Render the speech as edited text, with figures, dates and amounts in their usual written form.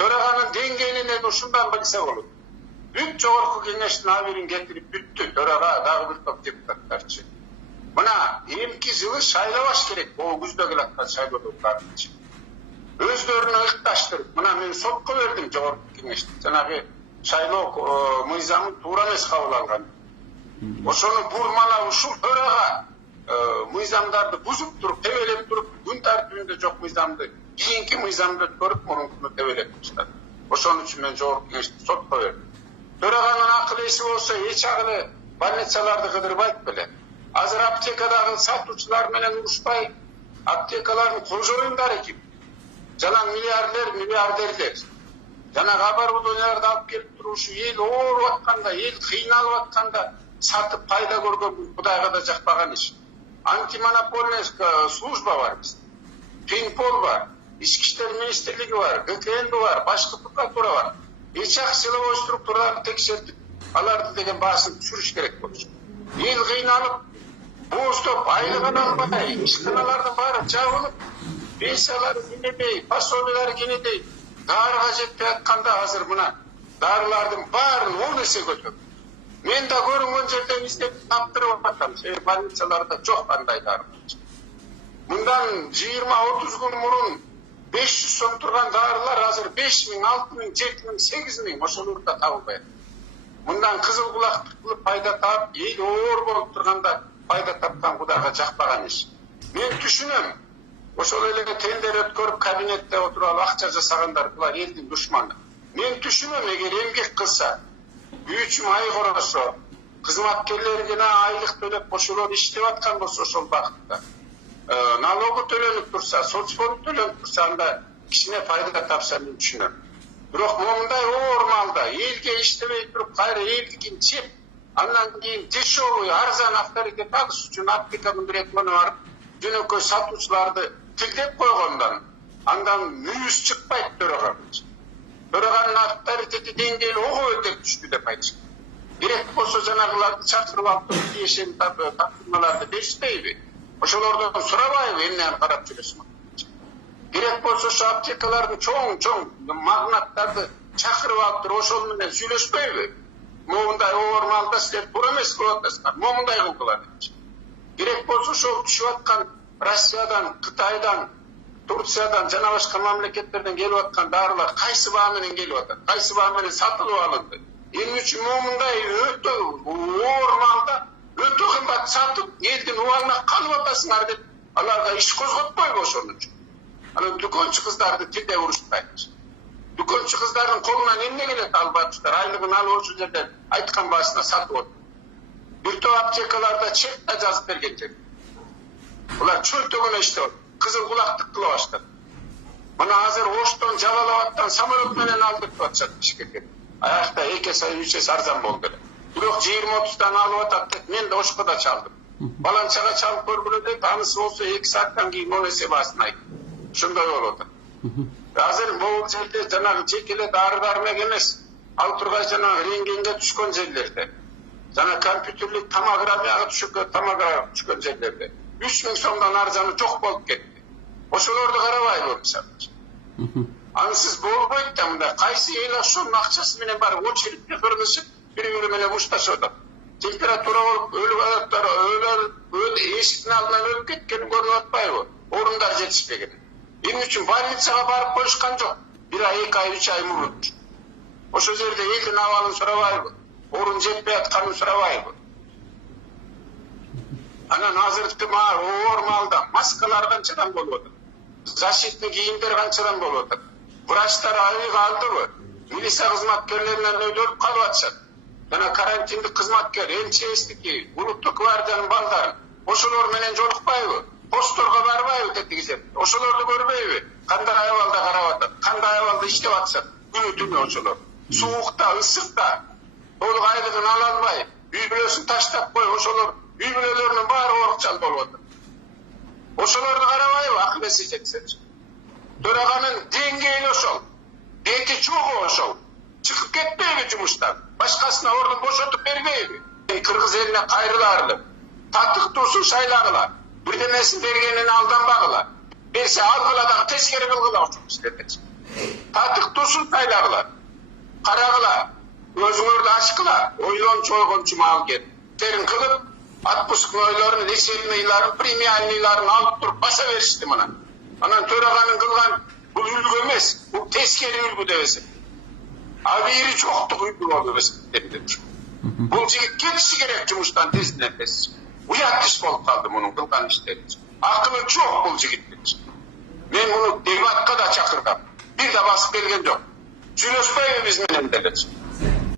Töreganın dengeyine uşundan bilse olur. Büyük Jogorku Kengештин haberin getirip büttü. Töraga dagы bir top deputatlarçı. Mına 22 yılı şaylabaş gerek. O güzdögül atkan şayladıklarının için. Özlerini ılktaştırıp, mına men sotko verdim Jogorku Kengештин. Janagı şayloo mıyzamın tuğra emes kabul algan. Oşonu burmala uşul töraga mıyzamdарды buzup durup, tevelep durup, gün tartibinde çok mıyzamdı. Kiyinki mıyzamdı görüp, onunkunu tevelepmişler. Oşonun için men Jogorku Kengештин sotko verdim. Töreganın akıl esi olsa hiç ağlı больницаларды kıdırbayt bile. Hazır aptekadagı satuvchilar menen uruşpay, aptekaların kojoyundары kim? Jana milyarderler. Jana habar udunlarda alıp kelip turuşu el oğurup atkanda, el kıynalıp atkanda satıp payda görgön Kudayga da jakpagan iş. Antimonopoliya служба var bizde. Finpol var, İçki İşler Ministerligi var, ГКН var, Başkı prokuratura var. Hiçak silahı strukturalarını tekşertip, alardı degen basın düşürüş gerek olur. El kıynalıp, bozdop, aylığın almay, işkanalardan bari çağılıp, pensiyaları yine değil, pasomileri yine değil. Darıga jetpe atkanda hazır buna. Darılardın barını 10 ese götür. Men de görüngen жерden izlep taptırıp atam. Больницаларда çok kanday darı. Bundan 20-30 gün murun 500 so'm turgan darılar hazır 5.000, 6.000, 7.000, 8.000 oşolurda tabılbayat. Bundan kızıl kulak kılıp payda tap, el oğur bolup turganda payda tapkan Kudayga jakpagan iş. Men düşünüm, oşol ele tender ötkörüp kabinette oturup akça jasagandar bular eldin düşmanı. Men düşünüm eger emgek kılsa, 3 ay koroso, kızmatkerlerine aylık төлөп koşulur işlep atkan bolsa oşol baktıda. Налогу төлөнүп турса, соцфонд төлөнүп турса, анда кишине пайда тапса мен түшүнөм. Бирок момундай оор малда элге иштебей туруп, кайра элдикин чеп, андан кийин дешевый, арзан авторитет алыш үчүн аптека мындыретмени барып, жөнөкөй сатуучуларды тилдеп койгондон, андан мүйүз чыкпайт Төрега. Төреганын авторитети деңгээли ого өтөп түштү деп айтышат. Керек болсо жанагыларды чакырып алып, тиешен тапсырмаларды беришпейби? Ошолордон сурабайбы эмнени карап жүрөсүң? Керек болсо ошо аптекалардын чоң магнаттарды чакырып алып туруп ошол менен сүйлөшпөйбү? Момундай оор малда силер туура эмес кылып атасыңар, момундай кылгыла депчи. Керек болсо ошол түшүп аткан Россиядан, Кытайдан, Турциядан жана башка мамлекеттерден келип аткан дарылар кайсы баа менен келип атат? Кайсы баа менен сатылып алынды? Эмне үчүн момундай өтө оор малда өтө кымбат сатып, элдин убалына калып атасыңар деп, аларга иш козготпойбу ошон үчүн? Анан дүкөнчү кыздарды тилде урушпайт. Дүкөнчү кыздардын колунан эмне келет албатыштар? Айлыгын алып ошол жерден айткан баасына сатып отур. Бир топ аптекаларда чек да жазып берген жер. Булар чөлтөгөнө иштеп, кызыл кулактык кыла баштады. Мына азыр Оштон жабалап аттан самолет менен алдырып атышат Бишкекке. Аякта 2 есе 3 есе арзан болду эле. Бирок 20-30 алып атат деп мен да Ошко да чалдым. Баланчага чалып көргүлө деп, анысы болсо 2 сааттан кийин 10 есе баасын айт. Ошондой болуп атат. Азыр бул жерде жанагы жекеле дары-дармек эмес, ал тургай жанагы рентгенге түшкөн жерлерде, жана компьютерлик томографияга түшкөн жерлерде 3000 сомдон арзаны жок болуп кетти. Ошолорду карабайбы мисалы. Ансыз болбойт да мындай. Кайсы эл ошонун акчасы менен барып очередке кыргызып, бири-бири менен ушташып атат. Температура болуп, өлүп ататтар, эшиктин алдынан өлүп кеткени көрүнүп атпайбы? Орундар жетишпеген. Эмне үчүн больницага барып коюшкан жок? 1 ай, 2 ай, 3 ай мурун. Ошол жерде элдин абалын сурабайбы? Орун жетпей атканын сурабайбы? Анан азыркы оор малда маскалар канчадан болуп атат? Защитный кийимдер канчадан болуп атат? Врачтар айыга алдыбы? Милиция кызматкерлеринен өлүп калып атышат. Жана карантиндик кызматкер, МЧСтики, улуттук гвардиянын балдары ошолор менен жолукпайбы? Посторго барбайбы тетигизет? Ошолорду көрбөйбү? Кандай аябалда карап атат? Кандай аябалда иштеп атышат? Күнү-түнү ошолор. Суукта, ысыкта, толук айлыгын ала албай, үй бүлөсүн таштап коюп, ошолор үй бүлөлөрүнүн баары оорукчан болуп атат. Ошолорду карабайбы? Акыл эси жетсечи. Төреганын деңгээли ошол. Бети чогуу ошол. Чыгып кетпейби жумуштан? Башкасына ордун бошотуп бербейби? Кыргыз элине кайрыларлык. Татыктуусун шайлагыла. Бирдемесин бергенин алданбагыла. Берсе алгыла дагы тескери кылгыла ошол кишилердечи. Татык dursun saylagılar. Karagılar. Özüңөрдү açkılar. Oylonçu oygonçu mal gel. Terin kılıp, atpustkun oyların, esepmeylerin, premialnilerin alıp durup basa verişti bana. Anan töreganın kılgan bu ülgü emes. Bu teskeri ülgü devesin. Haberi çoktuk ülgü devesin. Bu jigit ketişi gerek cumuştan tezine tez. Uyatış bolup kaldı bunun kılgan işleri. Akılı çok bu jigittir. Men bunu debatka da çakırgam. Bir de basıp gelgen yok. Sülöspey biz menen delet.